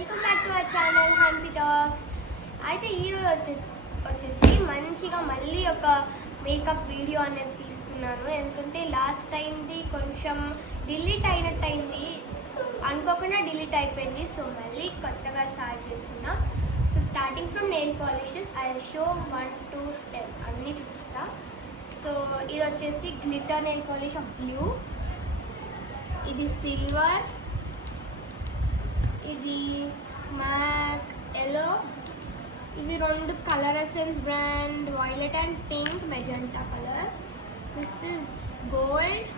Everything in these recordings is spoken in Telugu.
Welcome back to our channel హన్సీ talks. అయితే ఈరోజు వచ్చేసి మంచిగా మళ్ళీ ఒక మేకప్ వీడియో అనేది తీస్తున్నాను. ఎందుకంటే లాస్ట్ టైంది కొంచెం డిలీట్ అయినట్టయింది, అనుకోకుండా డిలీట్ అయిపోయింది. సో మళ్ళీ కొత్తగా స్టార్ట్ చేస్తున్నా. So starting from nail polishes I show 1 to 10 అన్నీ చూస్తా. సో ఇది వచ్చేసి glitter nail polish of blue, ఇది సిల్వర్, ఇది మ్యాక్ ఎల్లో, ఇవి రెండు colour essence brand violet and pink magenta colour. This is gold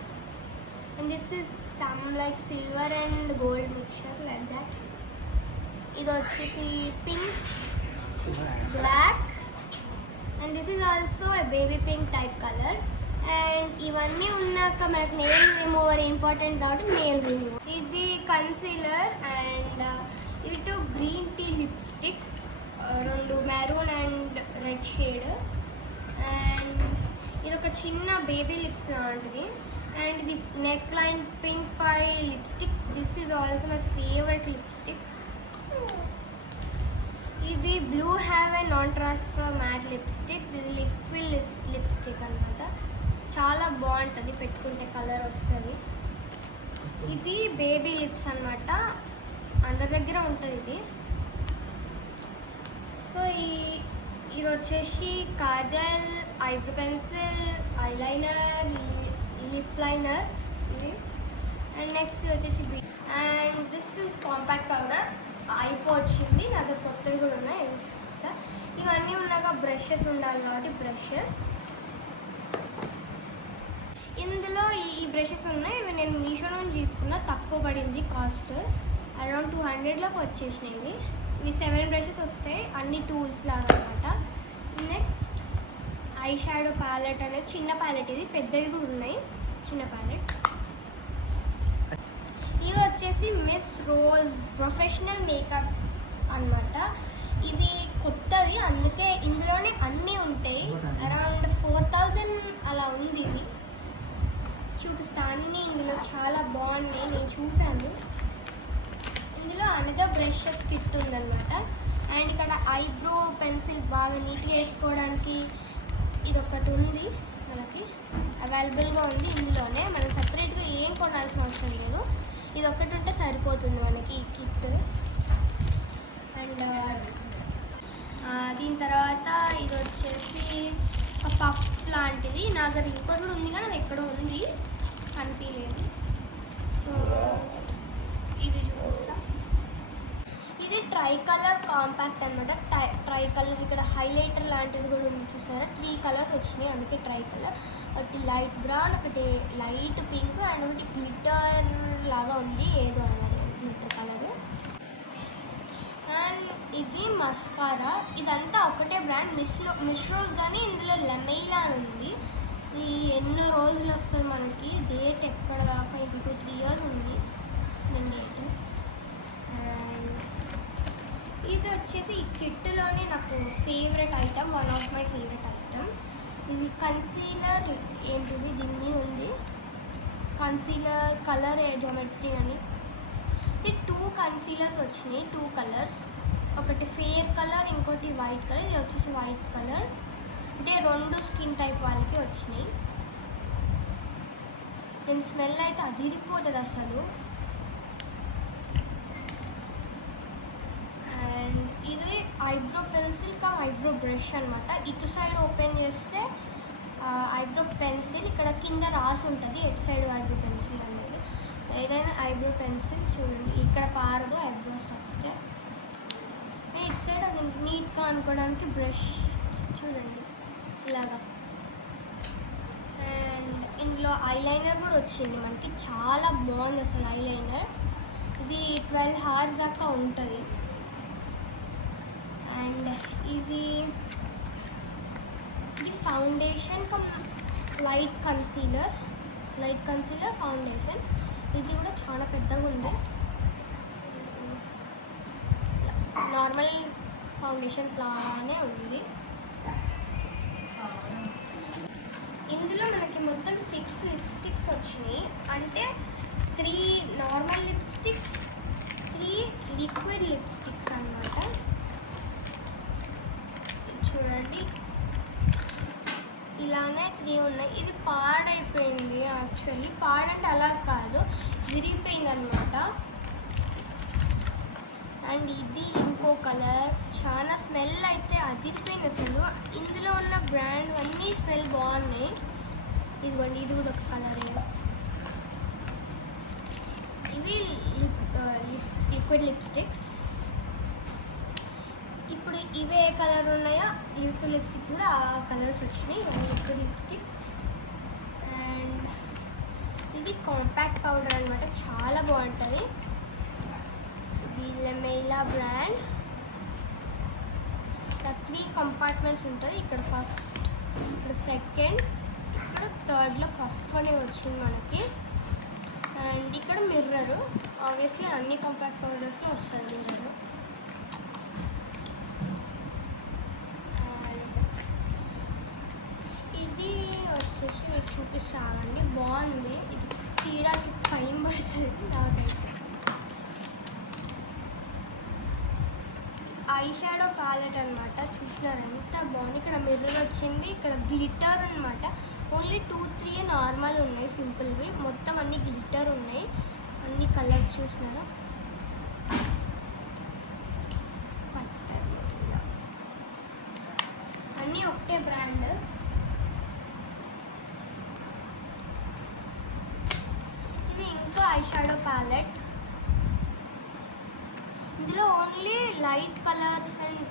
and this is some like silver and gold mixture like that. ఇది వచ్చేసి pink, black and this is also a baby pink type colour. And ఇవన్నీ ఉన్నాక మనకు నెయిల్ రిమూవర్ ఇంపార్టెంట్ కాబట్టి నెయిల్ రిమూవర్. ఇది కన్సీలర్ అండ్ ఇటు గ్రీన్ టీ లిప్స్టిక్స్, రెండు maroon and red shade. And ఇది ఒక చిన్న బేబీ లిప్స్ లాంటిది. అండ్ ఇది neck line pink pie lipstick. This is also my favourite lipstick. ఇది blue have a non transfer matte lipstick. ఇది లిక్విడ్ లిప్స్టిక్ అనమాట, చాలా బాగుంటుంది, పెట్టుకుంటే కలర్ వస్తుంది. ఇది బేబీ లిప్స్ అనమాట, అందరి దగ్గర ఉంటుంది ఇది. సో ఇది వచ్చేసి kajal, eyebrow pencil, eyeliner, lip liner ఇది. అండ్ నెక్స్ట్ వచ్చేసి and this is compact powder. అయిపోవచ్చింది, నా దగ్గర కొత్తవి కూడా ఉన్నాయి, చూపిస్తా. ఇవన్నీ ఉన్నాక బ్రషెస్ ఉండాలి కాబట్టి బ్రషెస్. ఇందులో ఈ బ్రషెస్ ఉన్నాయి, ఇవి నేను మీషో నుంచి తీసుకున్నా, తక్కువ పడింది కాస్ట్, అరౌండ్ 200లోకి వచ్చేసినాయి. ఇవి 7 బ్రషెస్ వస్తాయి, అన్ని టూల్స్ లాగా అనమాట. నెక్స్ట్ ఐ షాడో ప్యాలెట్ అనేది చిన్న ప్యాలెట్, ఇది పెద్దవి కూడా ఉన్నాయి, చిన్న ప్యాలెట్. ఇది వచ్చేసి మిస్ రోజ్ ప్రొఫెషనల్ మేకప్ అనమాట. ఇది కొత్తది, అందుకే ఇందులోనే అన్నీ ఉంటాయి. అరౌండ్ 4000 అలా ఉంది. ఇది చూపిస్తా, అన్నీ ఇందులో చాలా బాగున్నాయి, నేను చూశాను. ఇందులో అనదర్ బ్రషెస్ కిట్ ఉందన్నమాట. అండ్ ఇక్కడ ఐబ్రో పెన్సిల్ బాగా నీట్గా వేసుకోవడానికి ఇది ఒకటి ఉంది, మనకి అవైలబుల్గా ఉంది. ఇందులోనే మనం సపరేట్గా ఏం కొనాల్సిన అవసరం లేదు, ఇది ఒకటి ఉంటే సరిపోతుంది మనకి ఈ కిట్. అండ్ దీని తర్వాత ఇది వచ్చేసి ఒక పఫ్ లాంటిది, నా దగ్గర ఇంకోటి కూడా ఉంది కానీ అది ఎక్కడో ఉంది, కనిపించలేదు. సో ఇది చూస్తా. ఇది ట్రై కలర్ కాంపాక్ట్ అనమాట. ట్రై కలర్ ఇక్కడ హైలైటర్ లాంటిది కూడా ఉంది, చూసారా? 3 కలర్స్ వచ్చినాయి, అందుకే ట్రై కలర్. ఒకటి లైట్ బ్రౌన్, ఒకటి లైట్ పింక్ అండ్ ఒకటి గ్లిటర్ లాగా ఉంది, ఏదో అన్నది గ్లిటర్ కలర్. అండ్ ఇది మస్కారా, ఇదంతా ఒకటే బ్రాండ్, మిస్ రోజ్, కానీ ఇందులో లెమైలా అని ఉంది. ఈ ఎన్నో రోజులు వస్తుంది మనకి, డేట్ ఎక్కడ దాకా, ఇప్పుడు 2-3 years ఉంది నేను డేట్. అండ్ ఇది వచ్చేసి ఈ కిట్లోనే నాకు favourite item, one of my favourite item. ఇది కన్సీలర్, ఏంటిది దీన్ని ఉంది, కన్సీలర్ కలర్ జోమెట్రీ అని. ఇది 2 కన్సీలర్స్ వచ్చినాయి, 2 కలర్స్, ఒకటి ఫేర్ కలర్, ఇంకోటి వైట్ కలర్. ఇది వచ్చేసి వైట్ కలర్, అంటే 2 స్కిన్ టైప్ వాళ్ళకి వచ్చినాయి. నేను స్మెల్ అయితే అదిరిపోతుంది అసలు. అండ్ ఇది ఐబ్రో పెన్సిల్ కా ఐబ్రో బ్రష్ అనమాట. ఇటు సైడ్ ఓపెన్ చేస్తే ఐబ్రో పెన్సిల్, ఇక్కడ కింద రాసి ఉంటుంది ఎటు సైడ్ ఐబ్రో పెన్సిల్ అనేది. ఏదైనా ఐబ్రో పెన్సిల్ చూడండి, ఇక్కడ పారదు ఐబ్రోస్ తప్పితే. ఇటు సైడ్ అది నీట్గా అనుకోవడానికి బ్రష్ చూడండి ఇలాగా. అండ్ ఇందులో ఐలైనర్ కూడా వచ్చింది మనకి, చాలా బాగుంది అసలు ఐలైనర్. ఇది 12 hours దాకా ఉంటుంది. అండ్ ఇది ఫౌండేషన్ లైట్ కన్సీలర్ ఫౌండేషన్. ఇది కూడా చాలా పెద్దగా ఉంది, నార్మల్ ఫౌండేషన్స్ లాగానే ఉంది. ఇందులో మనకి మొత్తం 6 లిప్స్టిక్స్ వచ్చినాయి, అంటే 3 నార్మల్ లిప్స్టిక్స్, 3 లిక్విడ్ లిప్స్టిక్స్ అన్నమాట. చూడండి ఇలానే 3 ఉన్నాయి. ఇది పాడైపోయింది యాక్చువల్లీ. పాడంటే అలా కాదు, విరిగిపోయింది అనమాట. అండ్ ఇది ఇంకో కలర్, చాలా స్మెల్ అయితే అదిరిపోయింది అసలు. ఇందులో ఉన్న బ్రాండ్ అన్నీ స్మెల్ బాగున్నాయి. ఇదిగోండి ఇది కూడా ఒక కలర్. ఇవి లిక్విడ్ లిప్స్టిక్స్. ఇప్పుడు ఇవే ఏ కలర్ ఉన్నాయో లిక్విడ్ లిప్స్టిక్స్ కూడా ఆ కలర్స్ వచ్చినాయి. ఇవన్నీ లిక్విడ్ లిప్స్టిక్స్. అండ్ ఇది కాంపాక్ట్ పౌడర్ అనమాట, చాలా బాగుంటుంది. ఇది లెమైలా బ్రాండ్. ఇక్కడ 3 కంపార్ట్మెంట్స్ ఉంటుంది. ఇక్కడ ఫస్ట్, ఇక్కడ సెకండ్, ఇక్కడ థర్డ్లో పఫ్ అనే వచ్చింది మనకి. అండ్ ఇక్కడ మిర్రరు, ఆబ్వియస్లీ అన్ని కాంపాక్ట్ పౌడర్స్లో వస్తుంది మిర్రరు. ఇది వచ్చేసి మీకు చూపిస్తానండి, బాగుంది. ఇది తీయడానికి టైం పడుతుంది నాకైతే. ఐ షాడో ప్యాలెట్ అనమాట, చూసినారు ఎంత బాగుంది. ఇక్కడ మిర్రర్ వచ్చింది, ఇక్కడ గ్లిటర్ అనమాట. ఓన్లీ 2-3 నార్మల్ ఉన్నాయి, సింపుల్వి. మొత్తం అన్ని గ్లిటర్ ఉన్నాయి, అన్ని కలర్స్ చూసినారు. అన్నీ ఒకటే బ్రాండ్. ఇది ఇంకా ఐ షాడో ప్యాలెట్. ఇందులో ఓన్లీ లైట్ కలర్స్ అండ్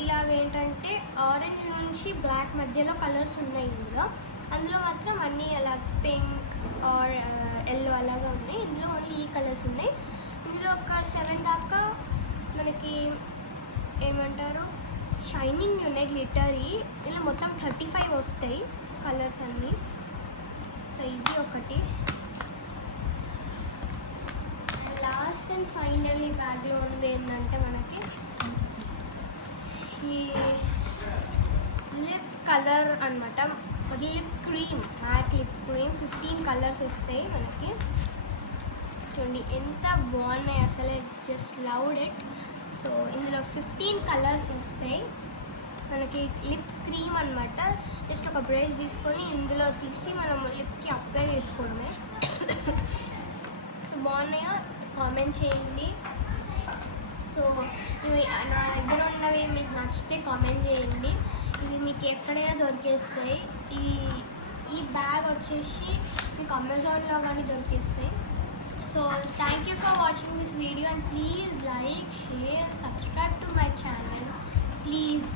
ఇలాగేంటంటే ఆరెంజ్ నుంచి బ్లాక్ మధ్యలో కలర్స్ ఉన్నాయి ఇందులో. అందులో మాత్రం అన్నీ అలా పింక్ ఆర్ ఎల్లో అలాగా ఉన్నాయి. ఇందులో ఓన్లీ ఈ కలర్స్ ఉన్నాయి. ఇందులో ఒక 7 దాకా మనకి ఏమంటారు షైనింగ్ ఉన్నాయి, గ్లిటరీ. ఇలా మొత్తం 35 వస్తాయి కలర్స్ అన్నీ. సో ఇది ఒకటి. లాస్ట్ అండ్ ఫైనల్ ఈ బ్యాగ్లో ఉంది ఏంటంటే మనకి ఈ లిప్ కలర్ అనమాట. Lip cream, matte lip cream. 15 colours వస్తాయి మనకి. చూడండి ఎంత బాగున్నాయి అసలు, జస్ట్ లవ్డ్ ఇట్. సో ఇందులో 15 కలర్స్ వస్తాయి మనకి. లిప్ క్రీమ్ అనమాట. జస్ట్ ఒక బ్రష్ తీసుకొని ఇందులో తీసి మనం లిప్కి అప్లై చేసుకోవడమే. సో బాగున్నాయా కామెంట్ చేయండి. సో ఇవి నా దగ్గర ఉన్నవి మీకు నచ్చితే కామెంట్ చేయండి. ఇవి మీకు ఎక్కడైనా దొరికేస్తాయి. ఈ బ్యాగ్ వచ్చేసి మీకు అమెజాన్లో కానీ దొరికేస్తాయి. So thank you for watching this video and please like, share, subscribe to my channel please.